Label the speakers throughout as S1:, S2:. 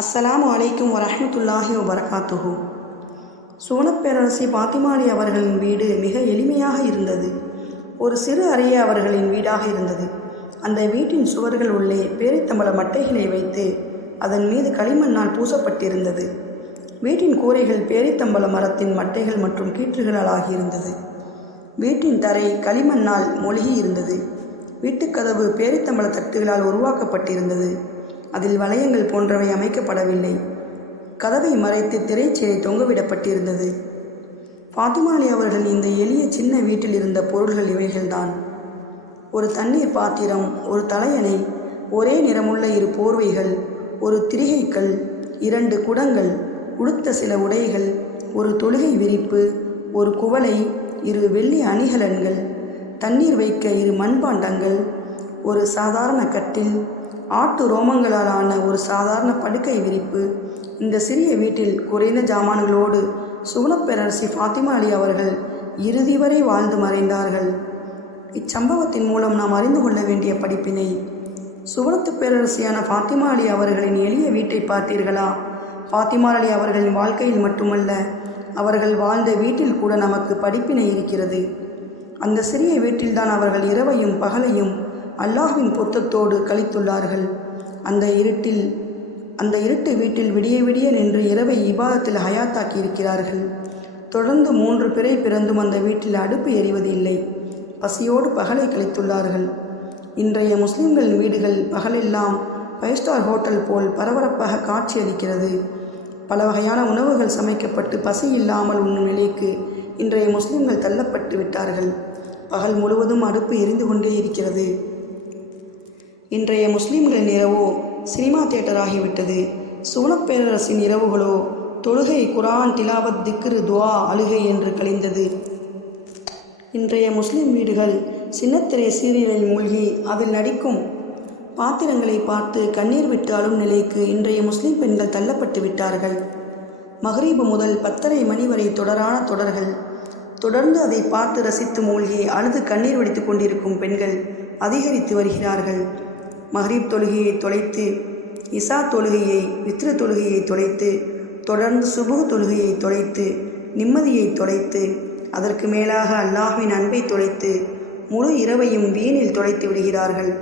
S1: அஸ்ஸலாமு அலைக்கும் வரஹ்மத்துல்லாஹி வரகாத்துஹு சோழப்பேரரசி பாத்திமாலி அவர்களின் வீடு மிக எளிமையாக இருந்தது. ஒரு சிறு அறையே அவர்களின் வீடாக இருந்தது. அந்த வீட்டின் சுவர்கள் உள்ளே பேரித்தம்பள மட்டைகளை வைத்து அதன் மீது களிமண்ணால் பூசப்பட்டிருந்தது. வீட்டின் கூரைகள் பேரித்தம்பள மரத்தின் மட்டைகள் மற்றும் கீற்றுகளால் ஆகியிருந்தது. வீட்டின் தரை களிமண்ணால் மொழிகி இருந்தது. வீட்டுக்கதவு பேரித்தம்பள தட்டுகளால் உருவாக்கப்பட்டிருந்தது. அதில் வளையங்கள் போன்றவை அமைக்கப்படவில்லை. கதவை மறைத்து திரைச்சீலை தொங்கவிடப்பட்டிருந்தது. பாத்துமாலி அவர்கள் இந்த எளிய சின்ன வீட்டில் இருந்த பொருள்கள் இவைகள்தான். ஒரு தண்ணீர் பாத்திரம் ஒரு தலையணை ஒரே நிறமுள்ள இரு போர்வைகள் ஒரு திரிகைக்கல் இரண்டு குடங்கள் உடுத்த சில உடைகள் ஒரு தொழுகை விரிப்பு ஒரு குவளை இரு வெள்ளி அணிகலன்கள் தண்ணீர் வைக்க இரு மண்பாண்டங்கள் ஒரு சாதாரண கட்டில் ஆட்டு ரோமங்களால் ஆன ஒரு சாதாரண படுக்கை விரிப்பு. இந்த சிறிய வீட்டில் குறைந்த ஜாமான்களோடு சுகுணப்பேரரசி ஃபாத்திமா அலி அவர்கள் இறுதி வரை வாழ்ந்து மறைந்தார்கள். இச்சம்பவத்தின் மூலம் நாம் அறிந்து கொள்ள வேண்டிய படிப்பினை சுவனத்து பேரரசியான ஃபாத்திமா அலி அவர்களின் எளிய வீட்டை பார்த்தீர்களா? ஃபாத்திமா அலி அவர்களின் வாழ்க்கையில் மட்டுமல்ல அவர்கள் வாழ்ந்த வீட்டில் கூட நமக்கு படிப்பினை இருக்கிறது. அந்த சிறிய வீட்டில்தான் அவர்கள் இரவையும் பகலையும் அல்லாஹ்வின் பொருத்தத்தோடு கழித்துள்ளார்கள். அந்த இருட்டில் அந்த இருட்டு வீட்டில் விடிய விடிய நின்று இரவை இபாதத்தில் ஹயாத்தாக்கி இருக்கிறார்கள் தொடர்ந்து மூன்று பிறை பிறந்தும் அந்த வீட்டில் அடுப்பு எரிவது இல்லை பசியோடு பகலை கழித்துள்ளார்கள். இன்றைய முஸ்லிம்களின் வீடுகள் பகலெல்லாம் ஃபைவ் ஸ்டார் ஹோட்டல் போல் பரபரப்பாக காட்சியளிக்கிறது பல வகையான உணவுகள் சமைக்கப்பட்டு பசி இல்லாமல் உண்ணும் நிலைக்கு இன்றைய முஸ்லிம்கள் தள்ளப்பட்டு விட்டார்கள். பகல் முழுவதும் அடுப்பு எரிந்து கொண்டே இருக்கிறது. இன்றைய முஸ்லிம்களின் இரவோ சினிமா தியேட்டர் ஆகிவிட்டது சுவனப்பேரரசின் இரவுகளோ தொழுகை குரான் திலாவத் திக்ரு துவா அழுகை என்று கழிந்தது. இன்றைய முஸ்லிம் வீடுகள் சின்னத்திரை சீரியலில் மூழ்கி அதில் நடிக்கும் பாத்திரங்களை பார்த்து கண்ணீர் விட்டு அழும் நிலைக்கு இன்றைய முஸ்லிம் பெண்கள் தள்ளப்பட்டு விட்டார்கள். மகரீபு முதல் பத்தரை மணி வரை தொடரான தொடர்கள். தொடர்ந்து அதை பார்த்து ரசித்து மூழ்கி அழுது கண்ணீர் வடித்து கொண்டிருக்கும் பெண்கள் அதிகரித்து வருகிறார்கள். மஹரீப் தொழுகையை தொலைத்து இசா தொழுகையை வித்ரு தொழுகையை தொலைத்து தொடர்ந்து சுபு தொழுகையை தொலைத்து நிம்மதியை தொலைத்து அதற்கு மேலாக அல்லாஹ்வின் அன்பை தொலைத்து முழு இரவையும் வீணில் தொலைத்து விடுகிறார்கள்.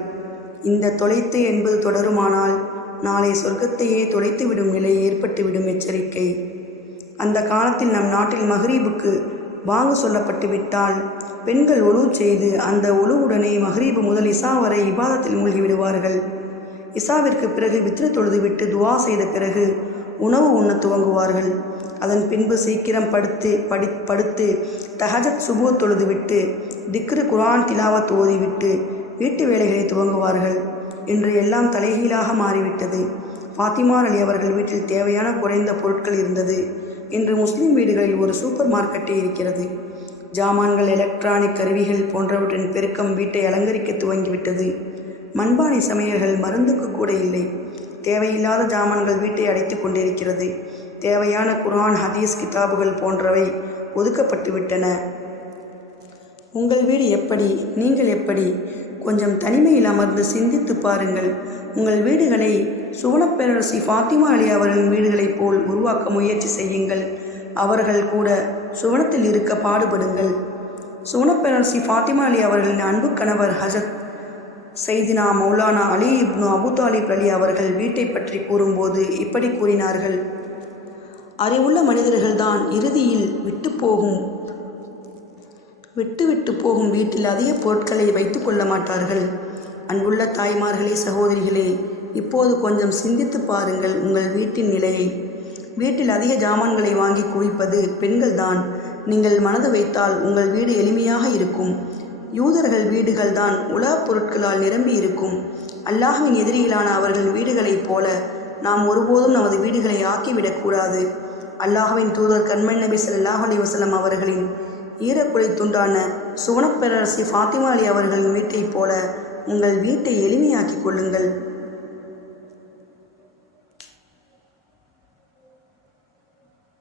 S1: இந்த தொலைத்து என்பது தொடருமானால் நாளை சொர்க்கத்தையே தொலைத்துவிடும் நிலை ஏற்பட்டுவிடும் எச்சரிக்கை. அந்த காலத்தில் நம் நாட்டில் மஹரீபுக்கு வாங்கு சொல்லப்பட்டு விட்டால் பெண்கள் ஒழு செய்து அந்த ஒழுவுடனே மஹ்ரீபு முதல் இசா வரை இபாதத்தில் மூழ்கி விடுவார்கள். இசாவிற்கு பிறகு வித்ரு தொழுதுவிட்டு துவா செய்த பிறகு உணவு உண்ண துவங்குவார்கள். அதன் பின்பு சீக்கிரம் படுத்து படி படுத்து தஹஜத் சுபு தொழுதுவிட்டு திக்ரு குரான் திலாவத் ஓதிவிட்டு வீட்டு வேலைகளை துவங்குவார்கள். இன்று எல்லாம் தலைகீழாக மாறிவிட்டது. ஃபாத்திமார் அலி அவர்கள் வீட்டில் தேவையான குறைந்த பொருட்கள் இருந்தது. இன்று முஸ்லிம் வீடுகளில் ஒரு சூப்பர் மார்க்கெட்டே இருக்கிறது. ஜாமான்கள் எலக்ட்ரானிக் கருவிகள் போன்றவற்றின் பெருக்கம் வீட்டை அலங்கரிக்க துவங்கிவிட்டது. மண்பானை சமையல்கள் மருந்துக்கு கூட இல்லை. தேவையில்லாத ஜாமான்கள் வீட்டை அடைத்து கொண்டிருக்கிறது. தேவையான குர்ஆன் ஹதீஸ் கிதாபுகள் போன்றவை ஒதுக்கப்பட்டு விட்டன உங்கள் வீடு எப்படி? நீங்கள் எப்படி? கொஞ்சம் தனிமையில் அமர்ந்து சிந்தித்து பாருங்கள். உங்கள் வீடுகளை சுவனப்பேரரசி ஃபாத்திமா அலி அவர்களின் வீடுகளைப் போல் உருவாக்க முயற்சி செய்யுங்கள். அவர்கள் கூட சுவனத்தில் இருக்க பாடுபடுங்கள். சுவனப்பேரரசி ஃபாத்திமா அலி அவர்களின் அன்பு கணவர் ஹஜத் செய்தினா மௌலானா அலி இப்னு அபுதாலிப் அலி அவர்கள் வீட்டை பற்றி கூறும்போது இப்படி கூறினார்கள். அறிவுள்ள மனிதர்கள்தான் இறுதியில் விட்டு போகும். விட்டு விட்டு போகும் வீட்டில் அதிக பொருட்களை வைத்து கொள்ள மாட்டார்கள். அன்புள்ள தாய்மார்களே சகோதரிகளே இப்போது கொஞ்சம் சிந்தித்து பாருங்கள் உங்கள் வீட்டின் நிலையை. வீட்டில் அதிக ஜாமான்களை வாங்கி குவிப்பது பெண்கள்தான் நீங்கள் மனது வைத்தால் உங்கள் வீடு எளிமையாக இருக்கும். யூதர்கள் வீடுகள் தான் உலகப் பொருட்களால் நிரம்பி இருக்கும். அல்லாஹ்வின் எதிரியிலான அவர்கள் வீடுகளைப் போல நாம் ஒருபோதும் நமது வீடுகளை ஆக்கிவிடக்கூடாது அல்லாஹுவின் தூதர் கண்மண் நபி சல்லாஹ் அலி வசலம் அவர்களின் ஈரக்குலை துண்டான சுவனப்பேரரசி ஃபாத்திமா அலி அவர்களின் வீட்டைப் போல உங்கள் வீட்டை எளிமையாக்கிக் கொள்ளுங்கள்.